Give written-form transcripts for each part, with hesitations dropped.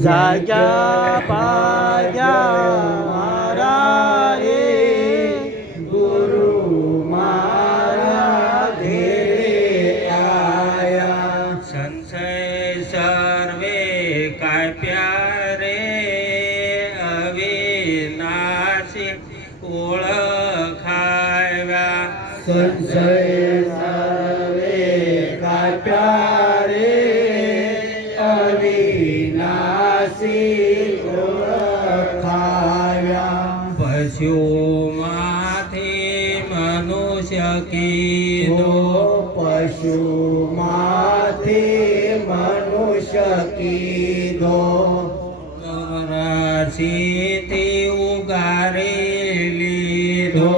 જાગ્યા પાગ્યા મારા રે ગુરુ મારા ઘેરે આયા. સંશય સર્વે કાપ્યા રે અવિનાશી ઓળખાવ્યા. સંશય સર્વે કાપ્યા રે અવિનાશી ઓળખાવ્યા. પશુમાંથી મનુષ્ય કીધો પશુમાંથી મનુષ્ય કીધો રાશિથી ઉગારી લીધો.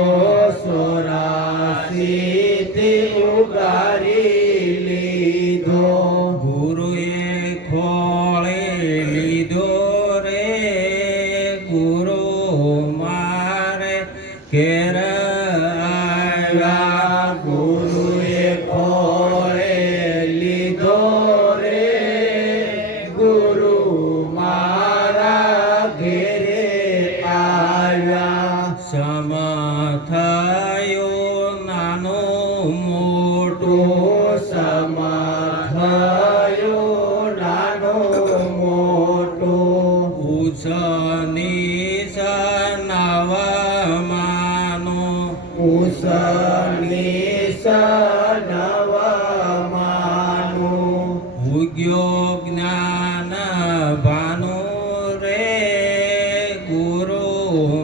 સોરાશીથી ઉગારી લીધો. ગુરુએ ખોળે લીધો રે ગુરુ મારે ઘેર આવ્યા. ગુરુએ ખોળે લીધો રે ગુરુ મારા ઘેરે આવ્યા. સમથયો નાનું મોટું સમથયો નાનો મોટો ઉછની સનવમાનો. ઉસની સનવમાનું ઉગ્યો જ્ઞાન ભાનુ રે ગુરુ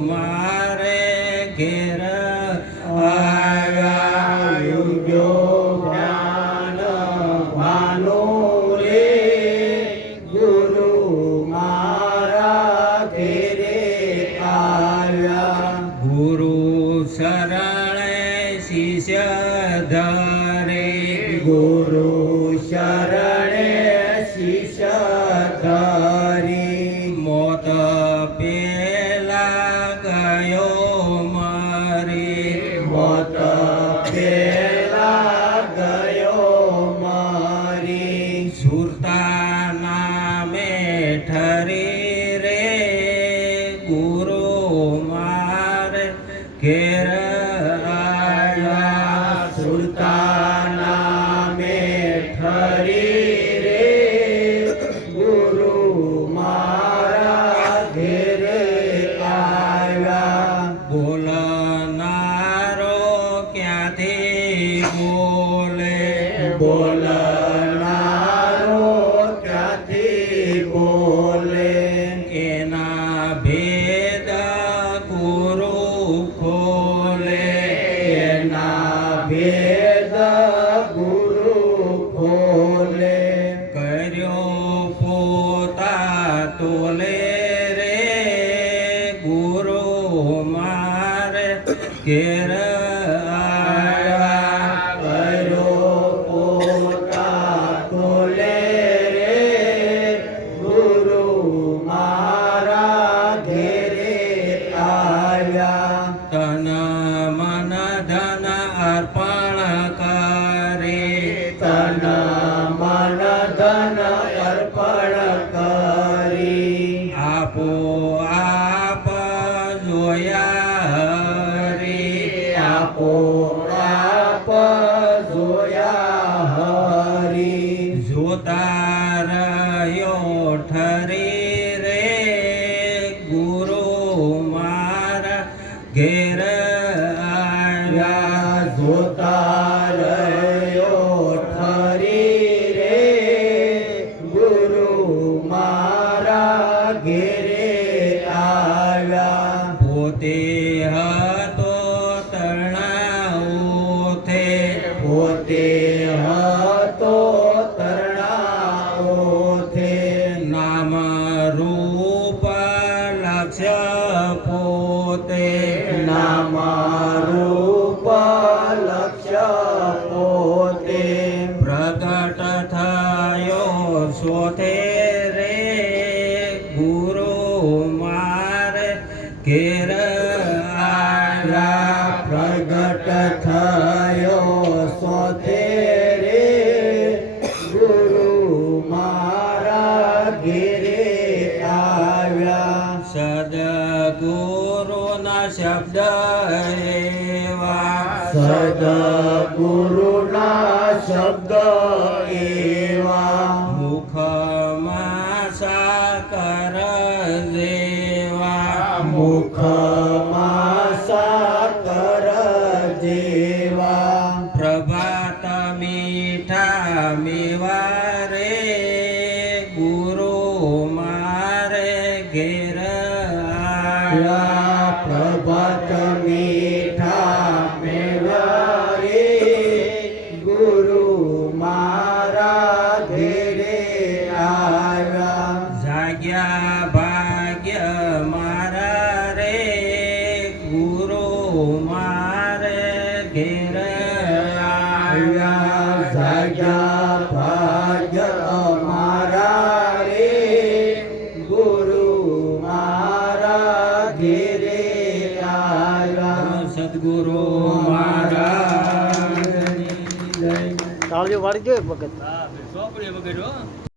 મારે ઘેર આવ્યા. યુગ્યો જ્ઞાન ભાનો રે ગુરુ મારા ઘેરે આવ્યા. ગુરુ શરણે શિષ્ય ધરે. ગુરુ શરણે શિષ્ય ધરી મોત પેલા ગયો મરી. મોત પેલા ગયો મારી. સુરતા નામે ઠરી રે ગુરુ મારે ઘેર આવ્યા. સુરતા નામે ઠરી રે ગુરુ મારા ઘેરે આવ્યા. બોલનારો ક્યાંથી બોલે. બોલનારો ક્યાંથી બોલે. એના ભેદ ગુરુ ખોલે. એના ભેદ ગુરુ ખોલે. કર્યો પોતા તોલે રે ગુરુ મારે ઘેર આવ્યા. કર્યો પોતા તોલે રે ગુરુ મારા ઘેરે આવ્યા. તન મન ધન અર્પણ કરે. તન મન ધન અર્પણ કરી આપો આપ જોયા રે. આપો આપ જોયા હરી. જોતા રહ્યો ઠરી રે ગુરુ મારા ઘેર આવ્યા. જોતા રહ્યો ઠરી રે ગુરુ મારા ઘેરે આવ્યા. પોતે હતો તરણાઓથે. પોતે હતો તરણાઓથે. નામ રૂપ લક્ષ્ય પોતે. નામ રૂપ લક્ષ્ય પોતે. પ્રગટ થયો સોથે રે ગુરુ મારે ઘેર આવ્યા. પ્રગટ થયો સોથે રે ગુરુ ઘેરે આવ્યા સદગુરુના શબ્દ એવા સદગુરુના શબ્દ એવા મુખમાં સાકર જેવા મુખમાં સાકર જેવા પ્રભાત મીઠા મેવા રે ગુરુ મારે ઘેર આવ્યા પ્રભાત મીઠા મેવા રે ગુરુ મારા ઘેરે આવ્યા જાગ્યા ભાગ્ય મારા રે ગુરુ મારે ઘેર આવ્યા જાગ્યા ભાગ્ય અમારા રે ગુરુ મારા ઘેરે આવ્યા સદગુરુ મહારાજ તાળીઓ વાળી જોઈએ વખત ચોપડી વગેરે